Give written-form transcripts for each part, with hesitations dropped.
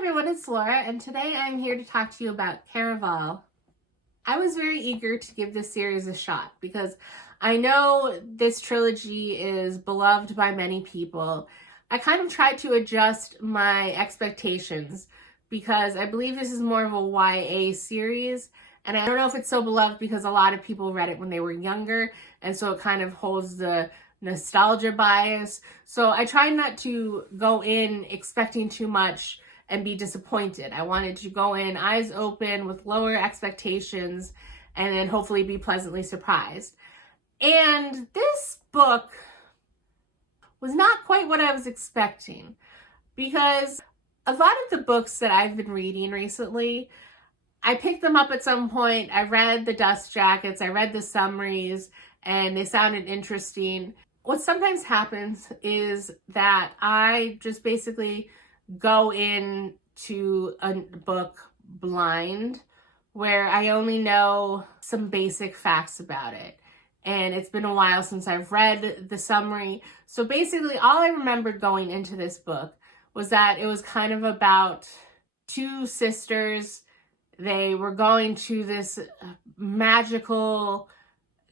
everyone, it's Laura, and today I'm here to talk to you about Caraval. I was very eager to give this series a shot because I know this trilogy is beloved by many people. I kind of tried to adjust my expectations because I believe this is more of a YA series, and I don't know if it's so beloved because a lot of people read it when they were younger, and so it kind of holds the nostalgia bias. So I tried not to go in expecting too much and be disappointed. I wanted to go in eyes open with lower expectations and then hopefully be pleasantly surprised. And this book was not quite what I was expecting, because a lot of the books that I've been reading recently, I picked them up at some point. I read the dust jackets, I read the summaries, and they sounded interesting. What sometimes happens is that I just basically go into a book blind, where I only know some basic facts about it. And it's been a while since I've read the summary. So basically all I remembered going into this book was that it was kind of about two sisters. They were going to this magical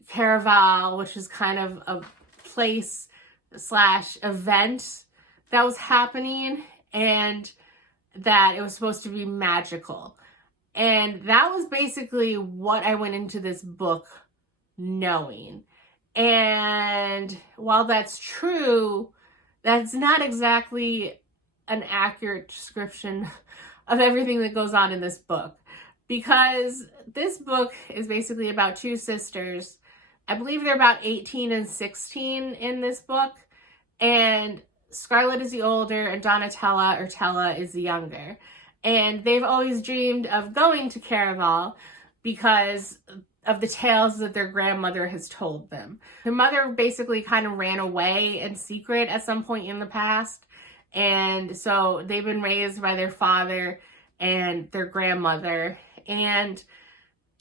Caraval, which is kind of a place / event that was happening, and that it was supposed to be magical. And that was basically what I went into this book knowing. And while that's true, that's not exactly an accurate description of everything that goes on in this book, because this book is basically about two sisters. I believe they're about 18 and 16 in this book, and Scarlett is the older and Donatella, or Tella, is the younger. And they've always dreamed of going to Caraval because of the tales that their grandmother has told them. Their mother basically kind of ran away in secret at some point in the past, and so they've been raised by their father and their grandmother. And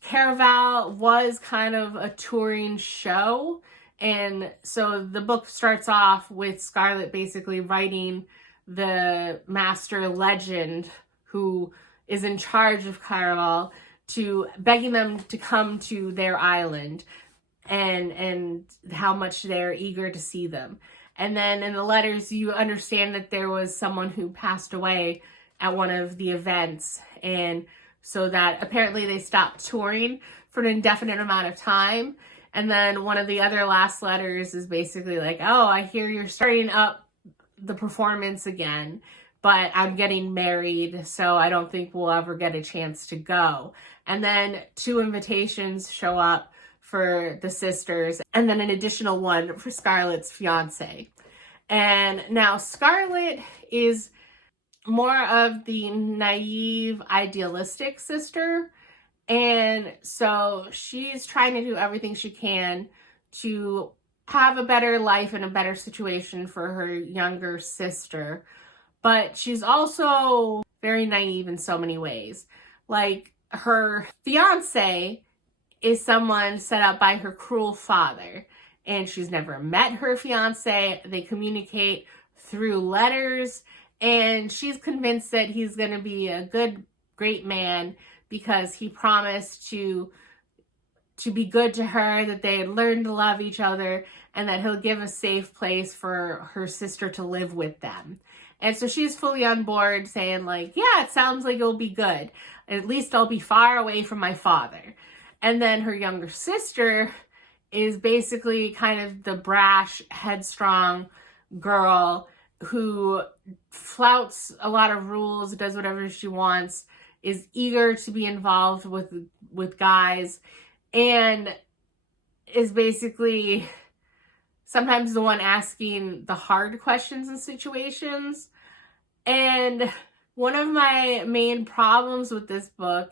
Caraval was kind of a touring show, and so the book starts off with Scarlett basically writing the master legend who is in charge of Caraval, to begging them to come to their island, and how much they're eager to see them. And then in the letters you understand that there was someone who passed away at one of the events, and so that apparently they stopped touring for an indefinite amount of time. And then one of the other last letters is basically like, oh, I hear you're starting up the performance again, but I'm getting married, so I don't think we'll ever get a chance to go. And then 2 invitations show up for the sisters, and then an additional one for Scarlett's fiance. And now Scarlett is more of the naive, idealistic sister. And so she's trying to do everything she can to have a better life and a better situation for her younger sister. But she's also very naive in so many ways. Like, her fiance is someone set up by her cruel father, and she's never met her fiance. They communicate through letters, and she's convinced that he's going to be a good, great man because he promised to be good to her, that they had learned to love each other, and that he'll give a safe place for her sister to live with them. And so she's fully on board, saying like, yeah, it sounds like it'll be good. At least I'll be far away from my father. And then her younger sister is basically kind of the brash, headstrong girl who flouts a lot of rules, does whatever she wants, is eager to be involved with guys, and is basically sometimes the one asking the hard questions in situations. And one of my main problems with this book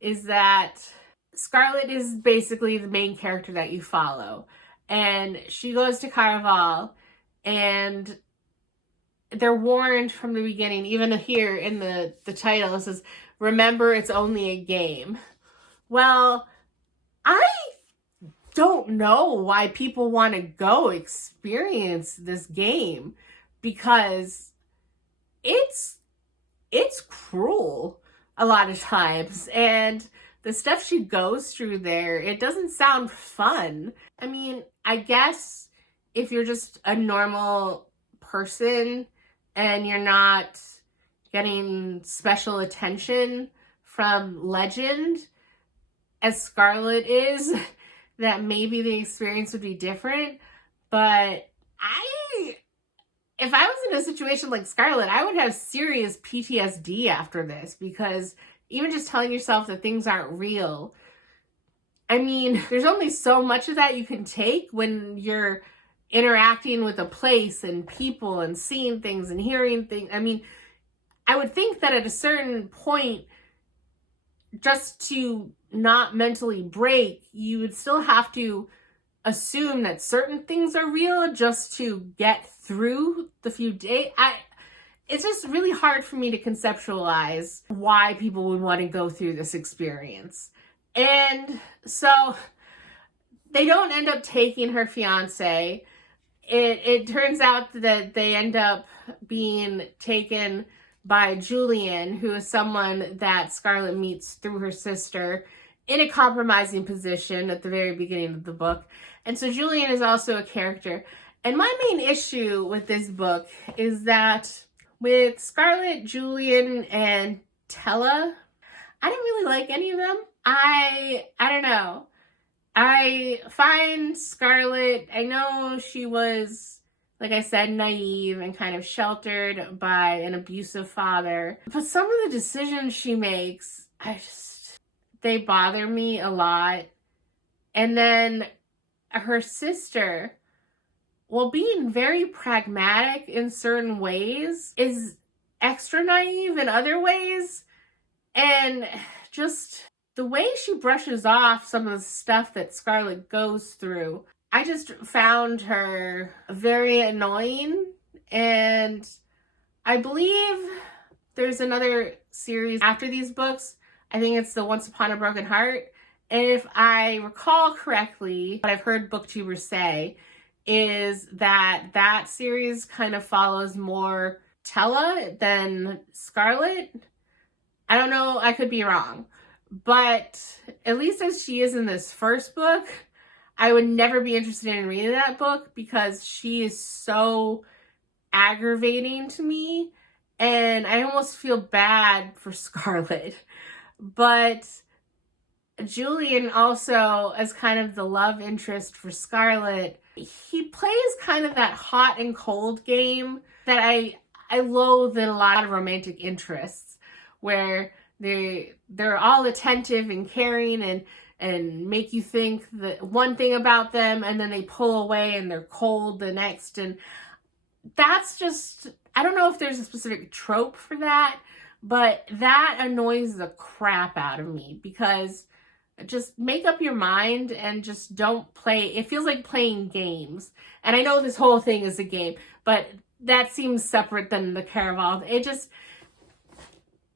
is that Scarlett is basically the main character that you follow. And she goes to Caraval, and they're warned from the beginning, even here in the title, it says, remember, it's only a game. Well, I don't know why people want to go experience this game, because it's cruel a lot of times. And the stuff she goes through there, it doesn't sound fun. I mean, I guess if you're just a normal person and you're not getting special attention from legend, as Scarlet is, that maybe the experience would be different. But if I was in a situation like Scarlet, I would have serious PTSD after this, because even just telling yourself that things aren't real, I mean, there's only so much of that you can take when you're interacting with a place and people and seeing things and hearing things. I mean, I would think that at a certain point, just to not mentally break, you would still have to assume that certain things are real just to get through the few days. It's just really hard for me to conceptualize why people would want to go through this experience. And so they don't end up taking her fiance. It turns out that they end up being taken by Julian, who is someone that Scarlet meets through her sister in a compromising position at the very beginning of the book. And so Julian is also a character. And my main issue with this book is that with Scarlet, Julian, and Tella, I didn't really like any of them. I don't know. I find Scarlet, I know she was, like I said, naive and kind of sheltered by an abusive father. But some of the decisions she makes, they bother me a lot. And then her sister, while being very pragmatic in certain ways, is extra naive in other ways. And just the way she brushes off some of the stuff that Scarlet goes through, I just found her very annoying. And I believe there's another series after these books. I think it's the Once Upon a Broken Heart. And if I recall correctly, what I've heard booktubers say is that that series kind of follows more Tella than Scarlet. I don't know, I could be wrong. But at least as she is in this first book, I would never be interested in reading that book because she is so aggravating to me. And I almost feel bad for Scarlet. But Julian also, as kind of the love interest for Scarlet, he plays kind of that hot and cold game that I loathe in a lot of romantic interests, where they're all attentive and caring and make you think that one thing about them, and then they pull away and they're cold the next. And that's just, I don't know if there's a specific trope for that, but that annoys the crap out of me, because just make up your mind and just don't play. It feels like playing games. And I know this whole thing is a game, but that seems separate than the Caraval. It just,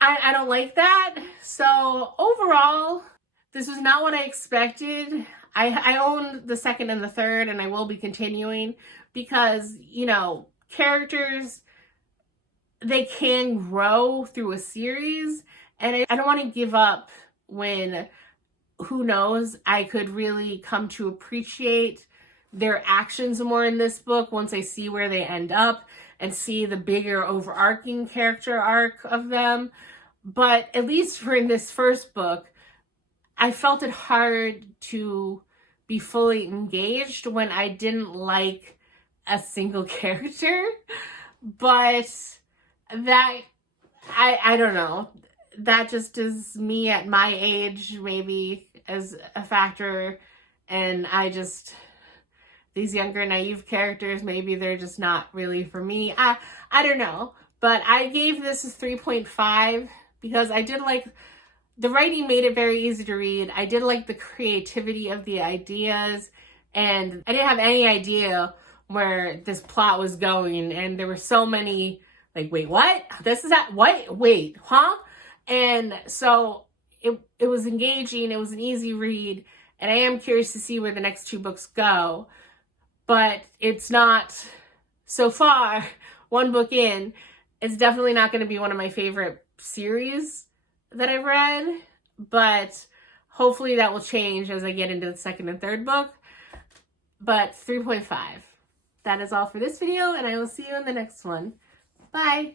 I don't like that. So overall, this was not what I expected. I own the second and the third, and I will be continuing because, you know, characters, they can grow through a series, and I don't want to give up when, who knows, I could really come to appreciate their actions more in this book once I see where they end up and see the bigger overarching character arc of them. But at least for in this first book, I felt it hard to be fully engaged when I didn't like a single character. But that, I don't know. That just is me at my age, maybe, as a factor. And these younger naive characters, maybe they're just not really for me. I don't know. But I gave this a 3.5 because I did like, the writing made it very easy to read. I did like the creativity of the ideas, and I didn't have any idea where this plot was going. And there were so many, like, wait, what? This is that? What? Wait, huh? And so it was engaging. It was an easy read. And I am curious to see where the next two books go. But it's not, so far, one book in, it's definitely not going to be one of my favorite series that I've read, but hopefully that will change as I get into the second and third book. But 3.5. That is all for this video, and I will see you in the next one. Bye!